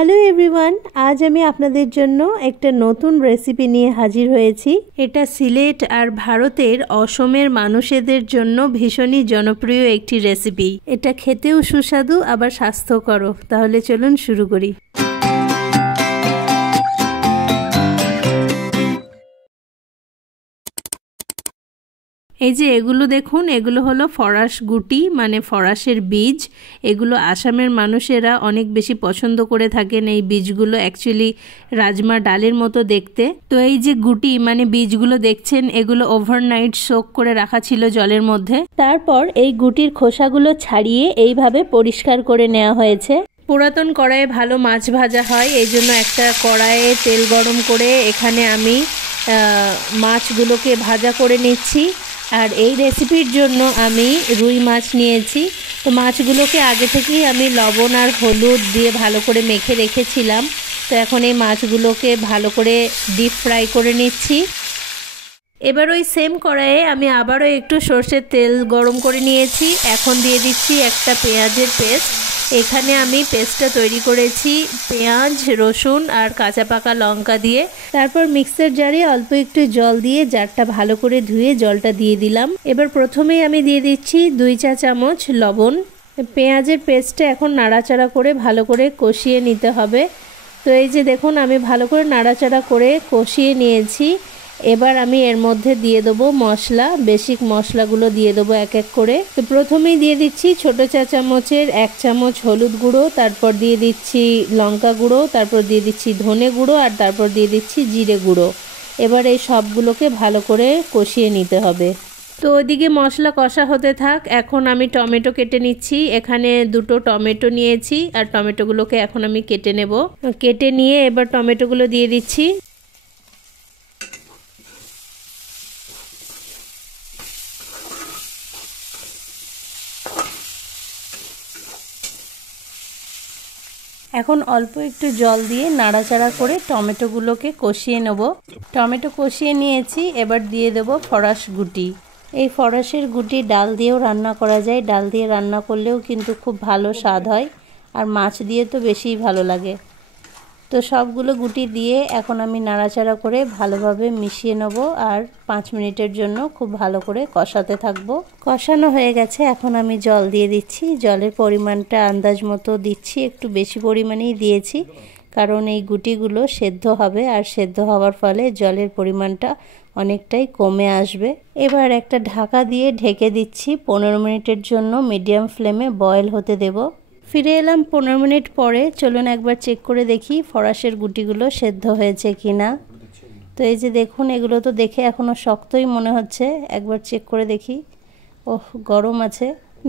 Hello everyone, আজ আমি আপনাদের জন্য একটা নতুন রেসিপি নিয়ে হাজির হয়েছি। এটা সিলেট আর ভারতের অসমের মানুষদের জন্য ভীষণই জনপ্রিয় একটি রেসিপি। এটা খেতেও সুস্বাদু আবার স্বাস্থ্যকর। তাহলে চলুন শুরু করি। এই যে এগুলো দেখুন, এগুলো হলো ফরাস গুটি, মানে ফরাসের বীজ। এগুলো আসামের মানুষেরা অনেক বেশি পছন্দ করে থাকেন। এই বীজগুলো অ্যাকচুয়ালি রাজমা ডালের মতো দেখতে। তো এই যে গুটি মানে বীজগুলো দেখছেন, এগুলো ওভারনাইট সোক করে রাখা ছিল জলের মধ্যে। তারপর এই গুটির খোসাগুলো ছাড়িয়ে এইভাবে পরিষ্কার করে নেওয়া হয়েছে। পুরাতন কড়াইয়ে ভালো মাছ ভাজা হয়, এই জন্য একটা কড়াইয়ে তেল গরম করে এখানে আমি মাছগুলোকে ভাজা করে নিচ্ছি। আর এই রেসিপির জন্য আমি রুই মাছ নিয়েছি। তো মাছগুলোকে আগে থেকেই আমি লবণ আর হলুদ দিয়ে ভালো করে মেখে রেখেছিলাম। তো এখন এই মাছগুলোকে ভালো করে ডিপ ফ্রাই করে নিচ্ছি। এবার ওই সেম কড়াইয়ে আমি আবারও একটু সর্ষের তেল গরম করে নিয়েছি। এখন দিয়ে দিচ্ছি একটা পেঁয়াজের পেস্ট। এখানে আমি পেস্টটা তৈরি করেছি পেঁয়াজ, রসুন আর কাঁচা পাকা লঙ্কা দিয়ে। তারপর মিক্সার জারে অল্প একটু জল দিয়ে জারটা ভালো করে ধুয়ে জলটা দিয়ে দিলাম। এবার প্রথমেই আমি দিয়ে দিচ্ছি 2 চা চামচ লবণ। পেঁয়াজের পেস্টটা এখন নাড়াচাড়া করে ভালো করে কষিয়ে নিতে হবে। তো এই যে দেখুন, আমি ভালো করে নাড়াচাড়া করে কষিয়ে নিয়েছি। এবার আমি এর মধ্যে দিয়ে দেবো মশলা, বেসিক মশলাগুলো দিয়ে দেবো এক এক করে। তো প্রথমেই দিয়ে দিচ্ছি ছোটো চা চামচের 1 চামচ হলুদ গুঁড়ো, তারপর দিয়ে দিচ্ছি লঙ্কা গুঁড়ো, তারপর দিয়ে দিচ্ছি ধনে গুঁড়ো, আর তারপর দিয়ে দিচ্ছি জিরে গুঁড়ো। এবার এই সবগুলোকে ভালো করে কষিয়ে নিতে হবে। তো ওইদিকে মশলা কষা হতে থাক। এখন আমি টমেটো কেটে নিচ্ছি। এখানে 2টো টমেটো নিয়েছি, আর টমেটোগুলোকে এখন আমি কেটে নেব। কেটে নিয়ে এবার টমেটোগুলো দিয়ে দিচ্ছি। এখন অল্প একটু জল দিয়ে নাড়াচাড়া করে টমেটোগুলোকে কষিয়ে নেব। টমেটো কষিয়ে নিয়েছি, এবার দিয়ে দেব ফরাস গুটি। এই ফরাসের গুটি ডাল দিয়েও রান্না করা যায়। ডাল দিয়ে রান্না করলেও কিন্তু খুব ভালো স্বাদ হয়, আর মাছ দিয়ে তো বেশিই ভালো লাগে। তো সবগুলো গুটি দিয়ে এখন আমি নাড়াচাড়া করে ভালোভাবে মিশিয়ে নেব, আর 5 মিনিটের জন্য খুব ভালো করে কষাতে থাকবো। কষানো হয়ে গেছে, এখন আমি জল দিয়ে দিচ্ছি। জলের পরিমাণটা আন্দাজ মতো দিচ্ছি, একটু বেশি পরিমাণেই দিয়েছি, কারণ এই গুটিগুলো সেদ্ধ হবে, আর সেদ্ধ হওয়ার ফলে জলের পরিমাণটা অনেকটাই কমে আসবে। এবার একটা ঢাকা দিয়ে ঢেকে দিচ্ছি। 15 মিনিটের জন্য মিডিয়াম ফ্লেমে বয়েল হতে দেব। ফিরে এলাম 15 মিনিট পরে। চলুন একবার চেক করে দেখি ফরাসের গুটিগুলো সেদ্ধ হয়েছে কিনা। তো এই যে দেখুন, এগুলো তো দেখে এখনও শক্তই মনে হচ্ছে। একবার চেক করে দেখি। ওহ, গরম আছে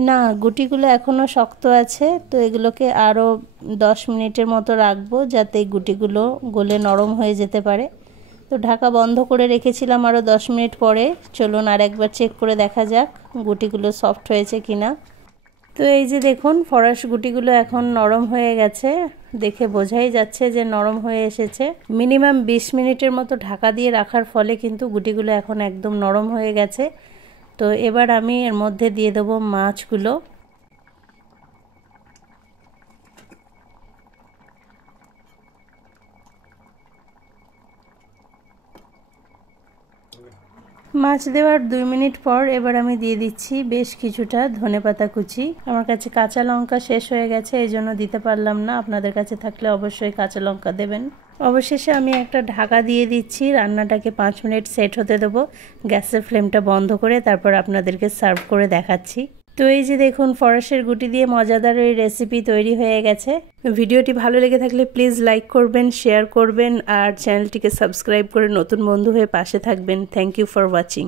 না, গুটিগুলো এখনও শক্ত আছে। তো এগুলোকে আরও 10 মিনিটের মতো রাখবো, যাতে গুটিগুলো গলে নরম হয়ে যেতে পারে। তো ঢাকা বন্ধ করে রেখেছিলাম আরও 10 মিনিট পরে। চলুন আর একবার চেক করে দেখা যাক গুটিগুলো সফট হয়েছে কিনা। তো এই যে দেখুন, ফরাস গুটিগুলো এখন নরম হয়ে গেছে। দেখে বোঝাই যাচ্ছে যে নরম হয়ে এসেছে। মিনিমাম 20 মিনিটের মতো ঢাকা দিয়ে রাখার ফলে কিন্তু গুটিগুলো এখন একদম নরম হয়ে গেছে। তো এবার আমি এর মধ্যে দিয়ে দেবো মাছগুলো। মাছ দেওয়ার 2 মিনিট পর এবার আমি দিয়ে দিচ্ছি বেশ কিছুটা ধনেপাতা কুচি। আমার কাছে কাঁচা লঙ্কা শেষ হয়ে গেছে, এই জন্য দিতে পারলাম না। আপনাদের কাছে থাকলে অবশ্যই কাঁচা লঙ্কা দেবেন। অবশেষে আমি একটা ঢাকা দিয়ে দিচ্ছি। রান্নাটাকে 5 মিনিট সেট হতে দেবো। গ্যাসের ফ্লেমটা বন্ধ করে তারপর আপনাদেরকে সার্ভ করে দেখাচ্ছি। তো এই যে দেখুন, ফরাসের গুটি দিয়ে মজাদার এই রেসিপি তৈরি হয়ে গেছে। ভিডিওটি ভালো লেগে থাকলে প্লিজ লাইক করবেন, শেয়ার করবেন, আর চ্যানেলটিকে সাবস্ক্রাইব করে নতুন বন্ধু হয়ে পাশে থাকবেন। Thank you for watching.